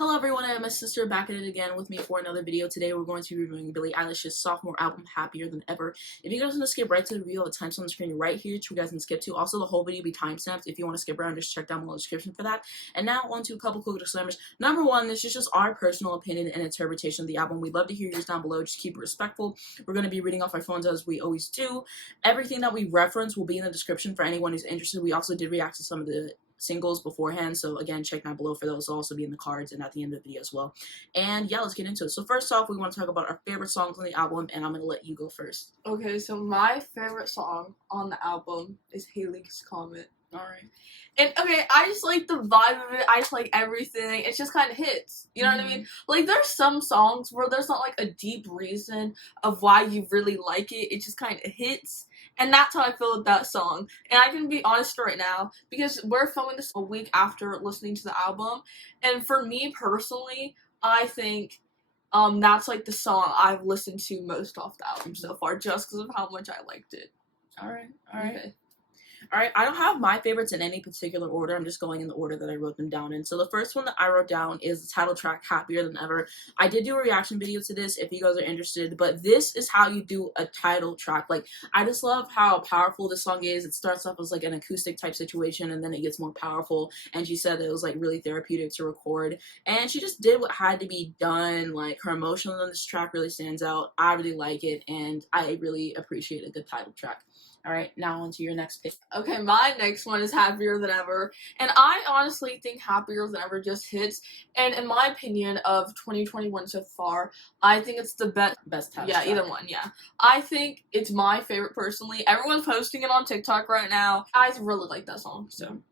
Hello everyone, I am my sister back at it again with me for another video. Today we're going to be reviewing Billie Eilish's sophomore album, Happier Than Ever. If you guys want to skip right to the review, the times on the screen right here, which you guys can skip to. Also, the whole video will be timestamped. If you want to skip around, just check down below the description for that. And now on to a couple quick disclaimers. Number one, this is just our personal opinion and interpretation of the album. We'd love to hear yours down below. Just keep it respectful. We're going to be reading off our phones as we always do. Everything that we reference will be in the description for anyone who's interested. We also did react to some of the singles beforehand, so again, check down below for those. Will also be in the cards and at the end of the video as well. And yeah, let's get into it. So first off, we want to talk about our favorite songs on the album, and I'm gonna let you go first. Okay, so my favorite song on the album is Haley's Comet. Alright. And okay, I just like the vibe of it. I just like everything. It just kind of hits. You know what I mean? Like, there's some songs where there's not like a deep reason of why you really like it. It just kind of hits. And that's how I feel with that song. And I can be honest right now, because we're filming this a week after listening to the album. And for me personally, I think that's like the song I've listened to most off the album so far, just because of how much I liked it. Alright. Okay. Alright, I don't have my favorites in any particular order. I'm just going in the order that I wrote them down in. So the first one that I wrote down is the title track, Happier Than Ever. I did do a reaction video to this if you guys are interested, but this is how you do a title track. Like, I just love how powerful this song is. It starts off as like an acoustic type situation, and then it gets more powerful, and she said it was like really therapeutic to record, and she just did what had to be done. Like, her emotion on this track really stands out. I really like it, and I really appreciate a good title track. Alright, now on to your next pick. Okay, my next one is Happier Than Ever. And I honestly think Happier Than Ever just hits. And in my opinion of 2021 so far, I think it's the best title track. Either one, yeah. I think it's my favorite personally. Everyone's posting it on TikTok right now. I really like that song, so.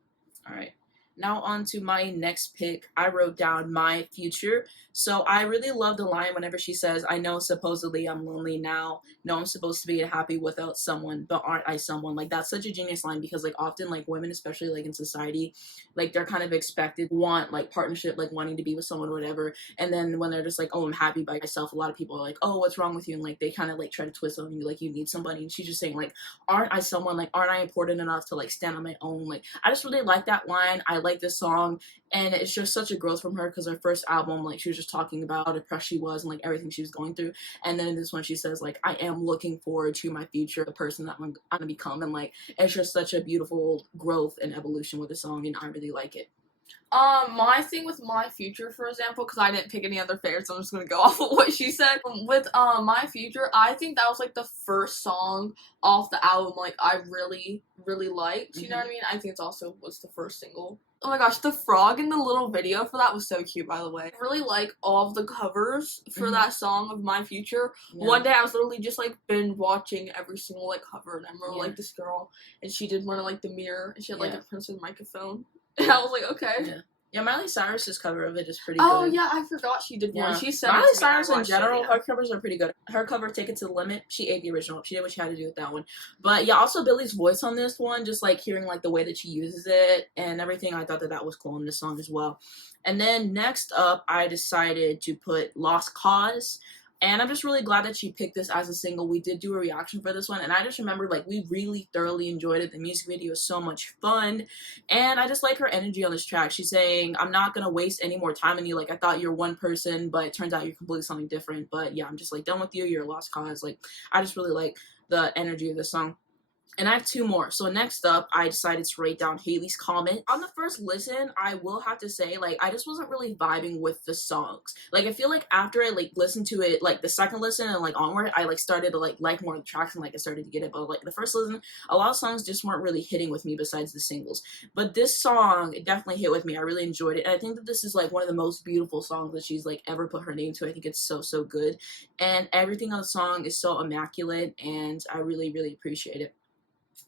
Alright. Now on to my next pick. I wrote down My Future. So I really love the line whenever she says, I know supposedly I'm lonely now. No, I'm supposed to be happy without someone, but aren't I someone? Like, that's such a genius line, because like often like women, especially like in society, like they're kind of expected, want like partnership, like wanting to be with someone or whatever. And then when they're just like, oh, I'm happy by myself, a lot of people are like, oh, what's wrong with you? And like they kind of like try to twist on you, like you need somebody. And she's just saying like, aren't I someone? Like, aren't I important enough to like stand on my own? Like, I just really like that line. I like this song, and it's just such a growth from her, because her first album, like, she was just talking about how depressed she was and like everything she was going through, and then in this one she says like, I am looking forward to my future, the person that I'm gonna become, and like it's just such a beautiful growth and evolution with the song, and I really like it. My thing with My Future, for example, because I didn't pick any other favorites, I'm just gonna go off of what she said. With My Future, I think that was like the first song off the album like I really liked. You know what I mean? I think it's also was the first single. Oh my gosh, the frog in the little video for that was so cute, by the way. I really like all of the covers for that song of My Future. Yeah. One day I was literally just like binge watching every single like cover, and I remember like this girl, and she did one of like the mirror, and she had like a Prince's microphone. And I was like, okay. Yeah, Miley Cyrus's cover of it is pretty good. Oh, good. yeah, I forgot she did one. She said Miley Cyrus in general, her covers are pretty good. Her cover, Take It to the Limit, she ate the original. She did what she had to do with that one. But yeah, also Billie's voice on this one, just like hearing like the way that she uses it and everything, I thought that that was cool in this song as well. And then next up, I decided to put Lost Cause. And I'm just really glad that she picked this as a single. We did do a reaction for this one, and I just remember like we really thoroughly enjoyed it. The music video is so much fun, and I just like her energy on this track. She's saying, I'm not gonna waste any more time on you. Like, I thought you're one person, but it turns out you're completely something different. But yeah, I'm just like done with you. You're a lost cause. Like, I just really like the energy of this song. And I have two more. So next up, I decided to write down Haley's Comet. On the first listen, I will have to say, like, I just wasn't really vibing with the songs. Like, I feel like after I, like, listened to it, like, the second listen and, like, onward, I, like, started to, like more of the tracks and, like, I started to get it. But, like, the first listen, a lot of songs just weren't really hitting with me besides the singles. But this song, it definitely hit with me. I really enjoyed it. And I think that this is, like, one of the most beautiful songs that she's, like, ever put her name to. I think it's so, so good. And everything on the song is so immaculate, and I really, really appreciate it.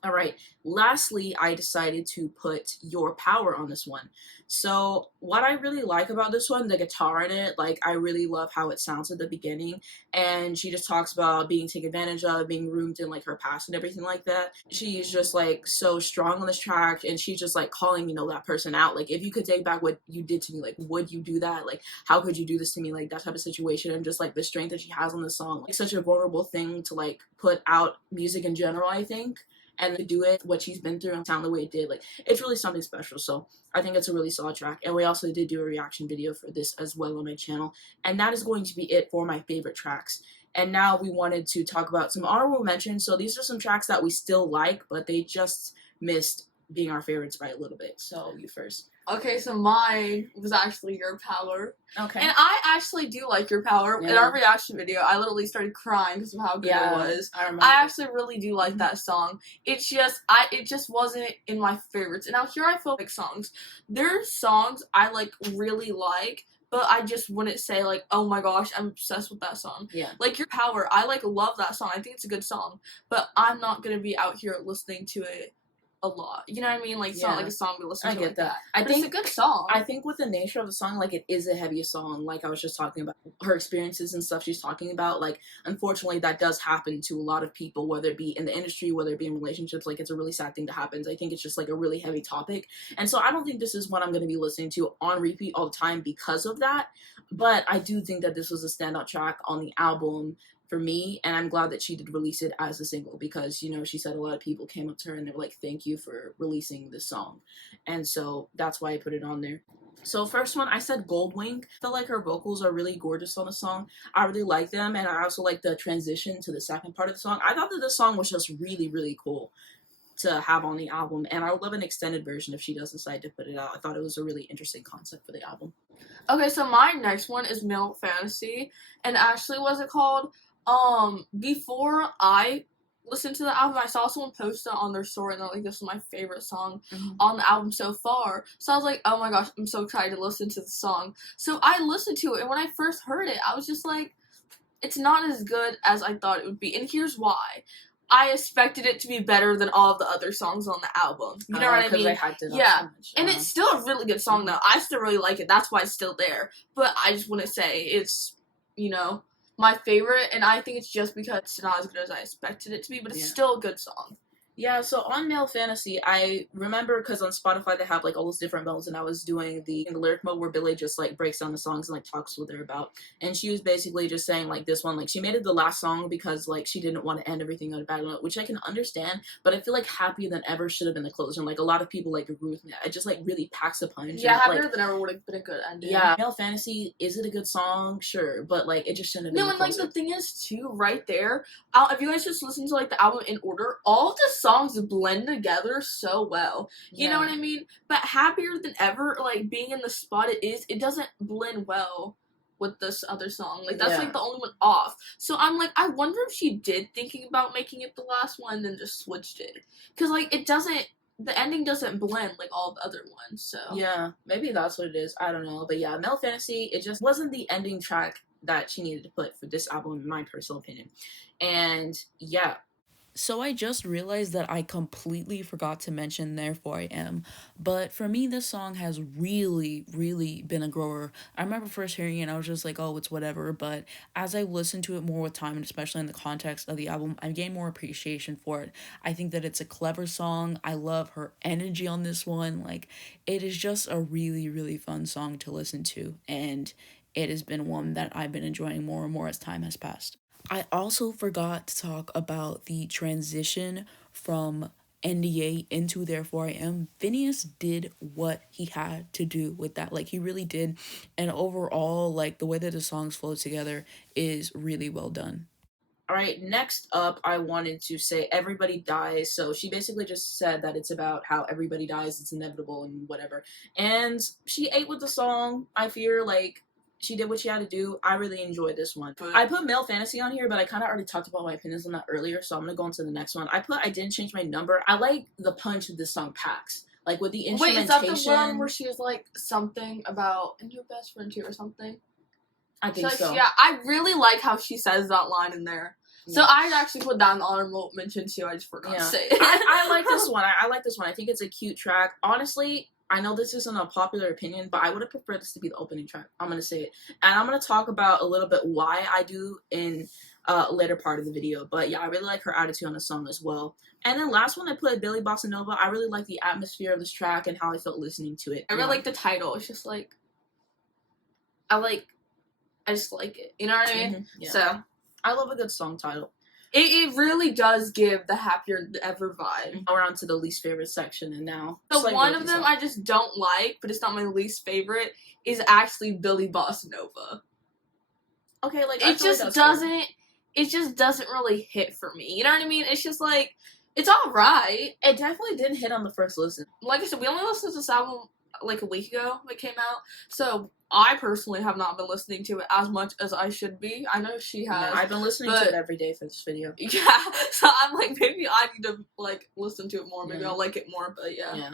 Alright, lastly, I decided to put Your Power on this one. So, what I really like about this one, the guitar in it, like, I really love how it sounds at the beginning, and she just talks about being taken advantage of, being ruined in, like, her past and everything like that. She's just, like, so strong on this track, and she's just, like, calling, you know, that person out. Like, if you could take back what you did to me, like, would you do that? Like, how could you do this to me? Like, that type of situation, and just, like, the strength that she has on the song. Like, such a vulnerable thing to, like, put out music in general, I think. and to do it, what she's been through and sound the way it did, like, it's really something special. So I think it's a really solid track. And we also did do a reaction video for this as well on my channel. And that is going to be it for my favorite tracks. And now we wanted to talk about some honorable mentions. So these are some tracks that we still like, but they just missed being our favorites by a little bit. So you first. Okay, so mine was actually Your Power. Okay. And I actually do like Your Power. Yeah. In our reaction video, I literally started crying because of how good it was. I remember. I actually really do like that song. It just wasn't in my favorites. And now here I feel like songs. There's songs I like really like, but I just wouldn't say like, oh my gosh, I'm obsessed with that song. Yeah. Like Your Power, I like love that song. I think it's a good song, but I'm not gonna be out here listening to it a lot. You know what I mean? Like, it's not like a song we listen to. I get that. I think it's a good song. I think with the nature of the song, like, it is a heavy song. Like I was just talking about her experiences and stuff she's talking about. Like, unfortunately, that does happen to a lot of people, whether it be in the industry, whether it be in relationships. Like, it's a really sad thing that happens. I think it's just like a really heavy topic. And so I don't think this is what I'm going to be listening to on repeat all the time because of that. But I do think that this was a standout track on the album for me, and I'm glad that she did release it as a single because, you know, she said a lot of people came up to her and they were like, thank you for releasing this song. And so that's why I put it on there. So first one, I said Goldwing. I feel like her vocals are really gorgeous on the song. I really like them, and I also like the transition to the second part of the song. I thought that the song was just really, really cool to have on the album, and I would love an extended version if she does decide to put it out. I thought it was a really interesting concept for the album. Okay, so my next one is Male Fantasy, and actually, what's it called? Before I listened to the album, I saw someone post it on their story, and they're like, this is my favorite song on the album so far. So I was like, oh my gosh, I'm so excited to listen to the song. So I listened to it, and when I first heard it, I was just like, it's not as good as I thought it would be. And here's why. I expected it to be better than all of the other songs on the album. You know what I mean? They hyped it up yeah. so much. And it's still a really good song, though. I still really like it. That's why it's still there. But I just want to say it's, you know, my favorite, and I think it's just because it's not as good as I expected it to be, but it's still a good song. Yeah, so on Male Fantasy, I remember because on Spotify they have like all those different modes, and I was doing the lyric mode where Billie just like breaks down the songs and like talks with her about, and she was basically just saying like this one, like she made it the last song because like she didn't want to end everything on a bad note, which I can understand, but I feel like Happier Than Ever should have been the closer, and like a lot of people like agree with me. It just like really packs a punch. Yeah, and, Happier like, Than Ever would have been a good ending. Yeah, Male Fantasy, is it a good song? Sure, but like it just shouldn't have been. No, and like the thing is too, right there, if you guys just listen to like the album in order, all of the songs blend together so well. You know what I mean? But Happier Than Ever, like being in the spot it doesn't blend well with this other song. Like that's like the only one off. So I'm like, I wonder if she did thinking about making it the last one and then just switched it. Cause like the ending doesn't blend like all the other ones. So yeah, maybe that's what it is. I don't know. But yeah, Male Fantasy, it just wasn't the ending track that she needed to put for this album, in my personal opinion. And yeah. So I just realized that I completely forgot to mention Therefore I Am, but for me this song has really, really been a grower. I remember first hearing it and I was just like, oh, it's whatever, but as I listened to it more with time, and especially in the context of the album, I gained more appreciation for it. I think that it's a clever song. I love her energy on this one. Like, it is just a really, really fun song to listen to, and it has been one that I've been enjoying more and more as time has passed. I also forgot to talk about the transition from NDA into Therefore I Am. Phineas did what he had to do with that. Like, he really did. And overall, like, the way that the songs flow together is really well done. All right, next up, I wanted to say Everybody Dies. So she basically just said that it's about how everybody dies, it's inevitable and whatever. And she ate with the song. I fear, like, she did what she had to do. I really enjoyed this one. I put Male Fantasy on here, but I kind of already talked about my opinions on that earlier, so I'm going to go into the next one. I Didn't Change My Number. I like the punch that this song packs. Like, with the instrumentation. Wait, is that the one where she was like something about, and your best friend too, or something? I think so. Yeah, I really like how she says that line in there. So I actually put that in the honorable mention too. I just forgot to say it. I like this one. I like this one. I think it's a cute track. Honestly, I know this isn't a popular opinion, but I would have preferred this to be the opening track. I'm going to say it. And I'm going to talk about a little bit why I do in a later part of the video. But yeah, I really like her attitude on the song as well. And then last one, I put Billy Bossa Nova. I really like the atmosphere of this track and how I felt listening to it. I really like the title. It's just like, I just like it. You know what I mean? Mm-hmm. Yeah. So, I love a good song title. It really does give the happier than ever vibe. We're on to the least favorite section, and now So one of them I just don't like, but it's not my least favorite, is actually Billy Bossa Nova. Okay, like it just doesn't really hit for me. You know what I mean? It's just like, it's alright. It definitely didn't hit on the first listen. Like I said, we only listened to this album like a week ago it came out, so I personally have not been listening to it as much as I should be. I know she has. No, I've been listening to it every day for this video. Yeah, so I'm like, maybe I need to like listen to it more. Maybe I'll like it more. But yeah. Yeah.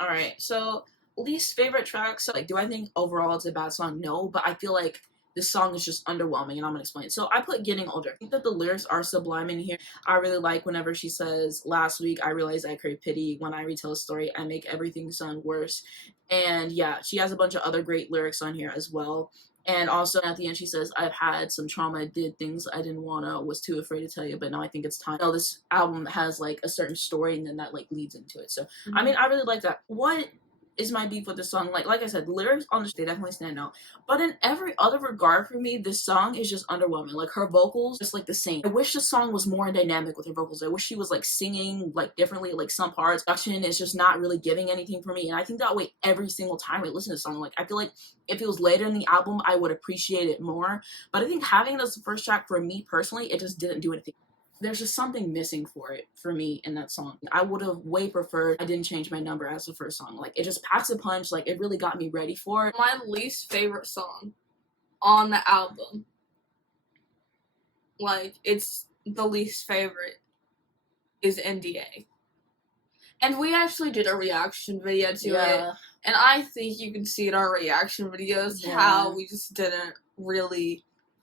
All right. So least favorite tracks. So, like, do I think overall it's a bad song? No, but I feel like this song is just underwhelming, and I'm gonna explain. So I put Getting Older. I think that the lyrics are sublime in here. I really like whenever she says, last week I realized I crave pity. When I retell a story, I make everything sound worse. And yeah, she has a bunch of other great lyrics on here as well. And also at the end she says, I've had some trauma, did things I didn't wanna, was too afraid to tell you, but now I think it's time. You know, this album has like a certain story and then that like leads into it. So I mean, I really like that. What is my beef with the song? Like I said, the lyrics on they definitely stand out, but in every other regard for me, this song is just underwhelming. Like her vocals just like the same. I wish the song was more dynamic with her vocals. I wish she was like singing like differently, like some parts. Production is just not really giving anything for me, and I think that way every single time I listen to the song. Like I feel like if it was later in the album I would appreciate it more, but I think having it as the first track for me personally, it just didn't do anything. There's just something missing for it for me in that song. I would have way preferred I Didn't Change My Number as the first song. Like it just packs a punch. Like it really got me ready for it. My least favorite song on the album, like it's the least favorite, is NDA. And we actually did a reaction video to it, and I think you can see in our reaction videos how we just didn't really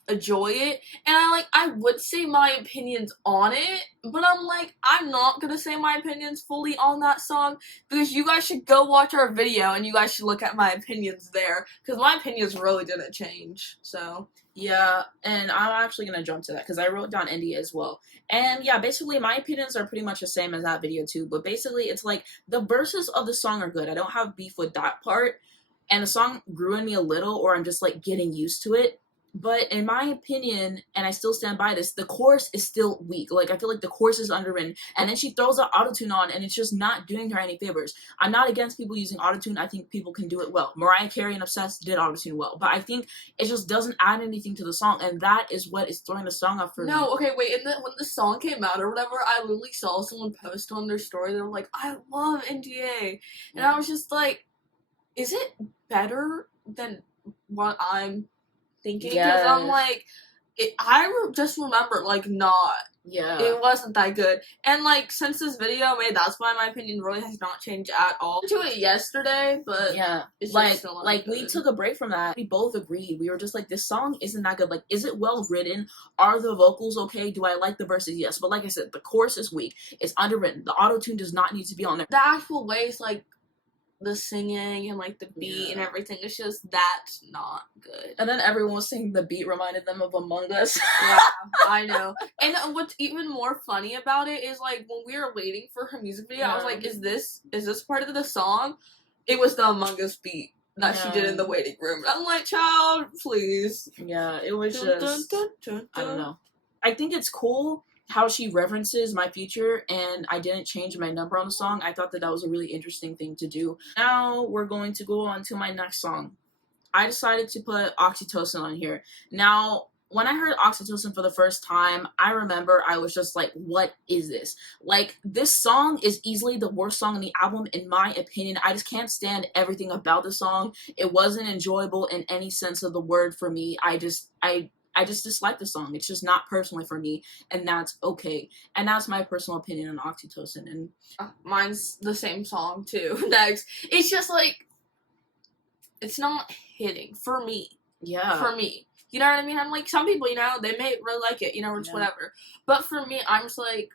enjoy it. And I would say my opinions on it, but I'm like, I'm not gonna say my opinions fully on that song, because you guys should go watch our video and you guys should look at my opinions there, because my opinions really didn't change. So yeah, and I'm actually gonna jump to that because I wrote down India as well. And yeah, basically my opinions are pretty much the same as that video too, but basically it's like the verses of the song are good. I don't have beef with that part, and the song grew in me a little, or I'm just like getting used to it. But in my opinion, and I still stand by this, the chorus is still weak. Like, I feel like the chorus is underwritten. And then she throws the autotune on, and it's just not doing her any favors. I'm not against people using autotune. I think people can do it well. Mariah Carey and Obsessed did autotune well. But I think it just doesn't add anything to the song, and that is what is throwing the song off for me. No, okay, wait. When the song came out or whatever, I literally saw someone post on their story. They were like, I love NDA. And I was just like, is it better than what I'm thinking? Because I'm like, I just remember like not. Yeah. It wasn't that good. And like since this video made, that's why my opinion really has not changed at all. I listened to it yesterday, but yeah, it's like just still not like good. We took a break from that. We both agreed. We were just like, this song isn't that good. Like, is it well written? Are the vocals okay? Do I like the verses? Yes, but like I said, the chorus is weak. It's underwritten. The auto-tune does not need to be on there. The actual ways, like the singing and like the beat and everything, it's just that's not good. And then everyone was saying the beat reminded them of Among Us. Yeah, I know. And what's even more funny about it is like when we were waiting for her music video, I was like, is this part of the song? It was the Among Us beat that she did in the waiting room. I'm like, child, please. Yeah, it was just I don't know. I think it's cool how she references My Future and I Didn't Change My Number on the song. I thought that was a really interesting thing to do. Now we're going to go on to my next song. I decided to put Oxytocin on here. Now, when I heard Oxytocin for the first time, I remember I was just like, what is this? Like, this song is easily the worst song on the album, in my opinion. I just can't stand everything about the song. It wasn't enjoyable in any sense of the word for me. I just dislike the song. It's just not personally for me, and that's okay. And that's my personal opinion on Oxytocin. And mine's the same song too. Next, it's just like, it's not hitting for me. Yeah. For me. You know what I mean? I'm like, some people, you know, they may really like it, you know, or just whatever. But for me, I'm just like,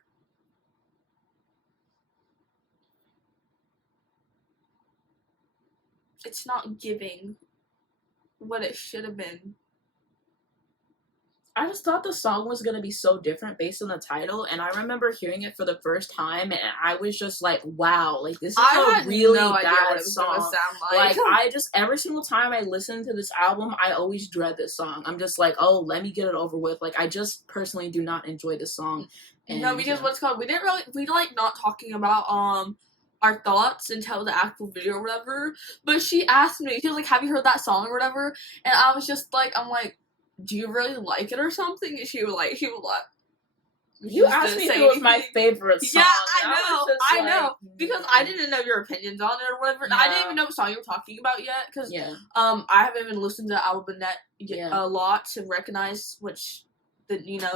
it's not giving what it should have been. I just thought the song was gonna be so different based on the title, and I remember hearing it for the first time, and I was just like, "Wow, like this is I a had really no idea what bad it was gonna song." sound Like like. I just every single time I listen to this album, I always dread this song. I'm just like, "Oh, let me get it over with." Like I just personally do not enjoy this song. And No, because what's called, we like not talking about our thoughts until the actual video or whatever. But she asked me, she was like, "Have you heard that song or whatever?" And I was just like, I'm like, "Do you really like it or something?" And she was like, you just asked didn't me if say it was my anything. favorite song. Yeah, and was just I like, know, because I didn't know your opinions on it or whatever. And I didn't Yeah. even know what song you were talking about yet, because Yeah. I haven't even listened to the album Yeah. a lot to recognize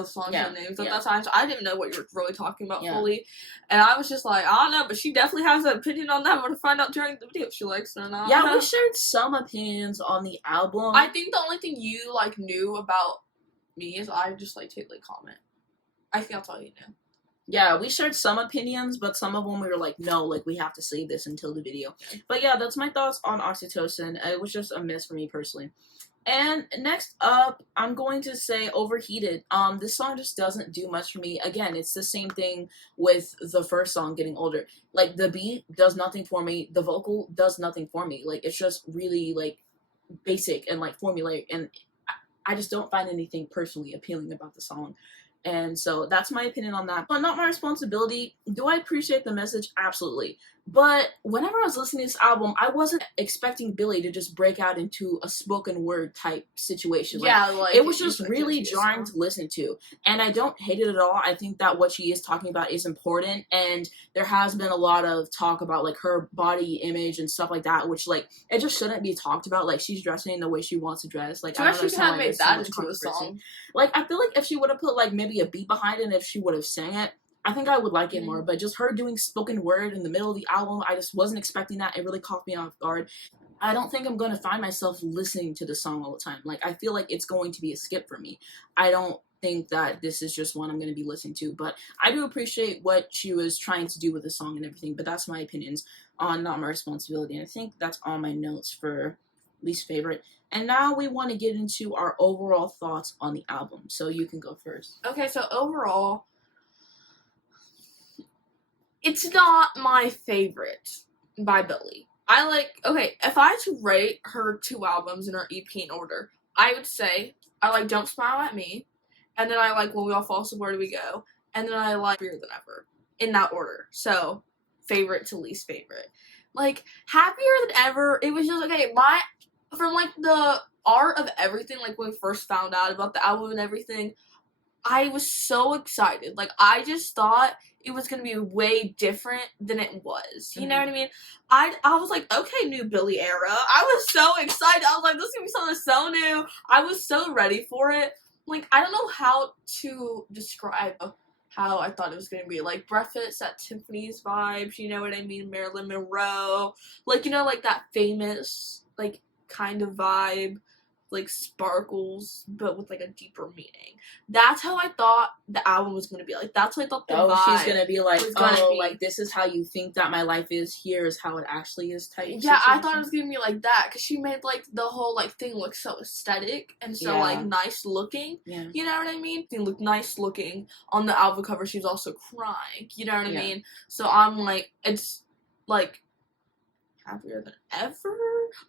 songs and names at that time. So I didn't know what you were really talking about fully, and I was just like, I don't know, but she definitely has an opinion on that. I'm gonna find out during the video if she likes it or not. Yeah, we shared some opinions on the album. I think the only thing you like knew about me is I just like to like comment. I think that's all you knew. Yeah, we shared some opinions, but some of them we were like, no, like we have to save this until the video. But yeah, that's my thoughts on Oxytocin. It was just a miss for me personally. And next up, I'm going to say Overheated. This song just doesn't do much for me. Again, it's the same thing with the first song, Getting Older. Like, the beat does nothing for me. The vocal does nothing for me. Like, it's just really, like, basic and, like, formulaic. And I just don't find anything personally appealing about the song. And so that's my opinion on that. But not my responsibility. Do I appreciate the message? Absolutely. But whenever I was listening to this album, I wasn't expecting Billie to just break out into a spoken word type situation. Like, it was just really jarring to listen to. And I don't hate it at all. I think that what she is talking about is important. And there has been a lot of talk about, like, her body image and stuff like that, which, like, it just shouldn't be talked about. Like, she's dressing the way she wants to dress. Like, I don't understand why there's so much controversy. Like, I feel like if she would have put, like, maybe a beat behind it, and if she would have sang it, I think I would like it more. But just her doing spoken word in the middle of the album, I just wasn't expecting that. It really caught me off guard. I don't think I'm going to find myself listening to the song all the time. Like, I feel like it's going to be a skip for me. I don't think that this is just one I'm going to be listening to. But I do appreciate what she was trying to do with the song and everything. But that's my opinions on Not My Responsibility. And I think that's all my notes for least favorite. And now we want to get into our overall thoughts on the album. So you can go first. Okay, so overall, it's not my favorite by Billie. If I had to rate her 2 albums in her EP in order, I would say I like Don't Smile at Me, and then I like When We All Fall So Where Do We Go, and then I like Happier Than Ever, in that order. So, favorite to least favorite. Like, Happier Than Ever, it was just, okay, from like the art of everything, like when we first found out about the album and everything, I was so excited. Like, I just thought it was going to be way different than it was. You know what I mean? I was like, okay, new Billie era. I was so excited. I was like, this is going to be something so new. I was so ready for it. Like, I don't know how to describe how I thought it was going to be. Like, Breakfast at Tiffany's vibes, you know what I mean? Marilyn Monroe. Like, you know, like that famous, like, kind of vibe. Like, sparkles, but with, like, a deeper meaning. That's how I thought the album was gonna be. Like, that's what I thought the vibe she's gonna be like, like, this is how you think that my life is, here is how it actually is type situation. I thought it was gonna be like that, because she made, like, the whole, like, thing look so aesthetic, and so, like, nice looking. Yeah. You know what I mean? It looked nice looking. On the album cover, she was also crying. You know what I mean? So I'm like, it's, like, happier than ever?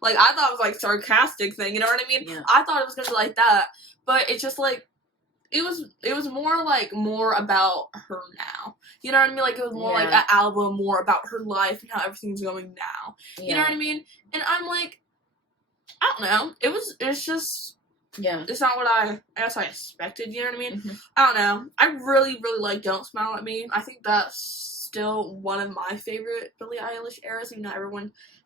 Like, I thought it was, like, sarcastic thing, you know what I mean? Yeah. I thought it was gonna be like that, but it's just, like, it was more, like, more about her now. You know what I mean? Like, it was more, like, an album more about her life and how everything's going now. Yeah. You know what I mean? And I'm, like, I don't know. It's just... Yeah. It's not what I guess I expected, you know what I mean? Mm-hmm. I don't know. I really, really like Don't Smile at Me. I think that's still one of my favorite Billie Eilish eras. You know,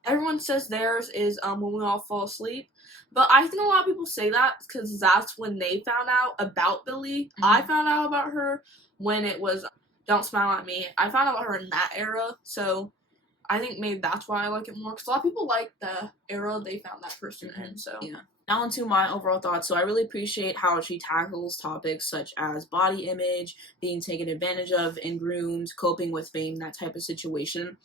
everyone says theirs is When We All Fall Asleep. But I think a lot of people say that because that's when they found out about Billie. Mm-hmm. I found out about her when it was Don't Smile at Me. I found out about her in that era. So I think maybe that's why I like it more. Because a lot of people like the era they found that person in. So yeah. Now onto my overall thoughts. So I really appreciate how she tackles topics such as body image, being taken advantage of and groomed, coping with fame, that type of situation.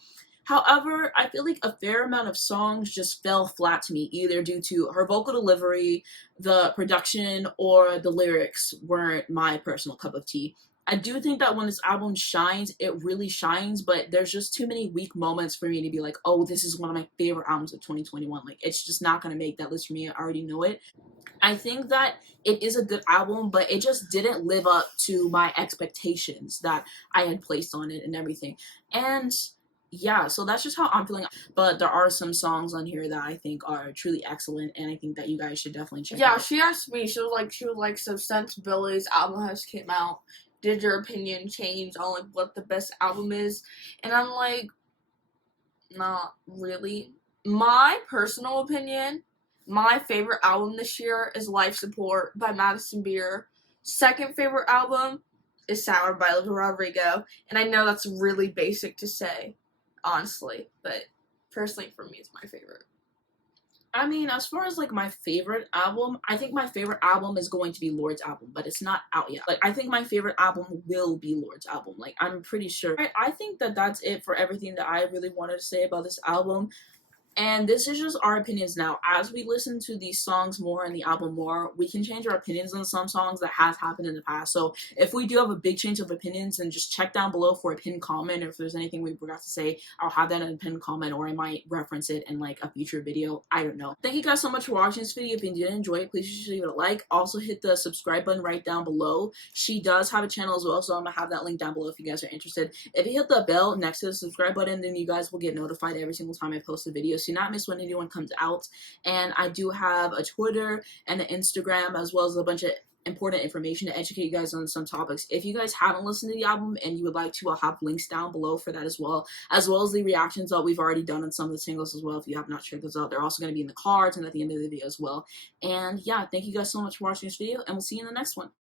However, I feel like a fair amount of songs just fell flat to me, either due to her vocal delivery, the production, or the lyrics weren't my personal cup of tea. I do think that when this album shines, it really shines, but there's just too many weak moments for me to be like, oh, this is one of my favorite albums of 2021. Like, it's just not gonna make that list for me. I already know it. I think that it is a good album, but it just didn't live up to my expectations that I had placed on it and everything. And yeah, so that's just how I'm feeling. But there are some songs on here that I think are truly excellent, and I think that you guys should definitely check Yeah, out. she asked me. She was like, so since Billie's album has came out, did your opinion change on like what the best album is? And I'm like, not really. My personal opinion, my favorite album this year is Life Support by Madison Beer. Second favorite album is Sour by Olivia Rodrigo. And I know that's really basic to say, honestly, but personally for me it's my favorite. I mean, as far as like my favorite album, I think my favorite album is going to be Lord's album, but it's not out yet. Like, I think my favorite album will be Lord's album. Like, I'm pretty sure. I think that that's it for everything that I really wanted to say about this album. And this is just our opinions now. As we listen to these songs more and the album more, we can change our opinions on some songs that have happened in the past. So if we do have a big change of opinions, then just check down below for a pinned comment. Or if there's anything we forgot to say, I'll have that in a pinned comment, or I might reference it in like a future video. I don't know. Thank you guys so much for watching this video. If you did enjoy it, please leave it a like. Also hit the subscribe button right down below. She does have a channel as well, so I'm gonna have that link down below if you guys are interested. If you hit the bell next to the subscribe button, then you guys will get notified every single time I post a video, so you not miss when anyone comes out. And I do have a Twitter and an Instagram, as well as a bunch of important information to educate you guys on some topics. If you guys haven't listened to the album and you would like to, I'll have links down below for that, as well as the reactions that we've already done on some of the singles as well. If you have not checked those out, they're also going to be in the cards and at the end of the video as well. And yeah, thank you guys so much for watching this video, and we'll see you in the next one.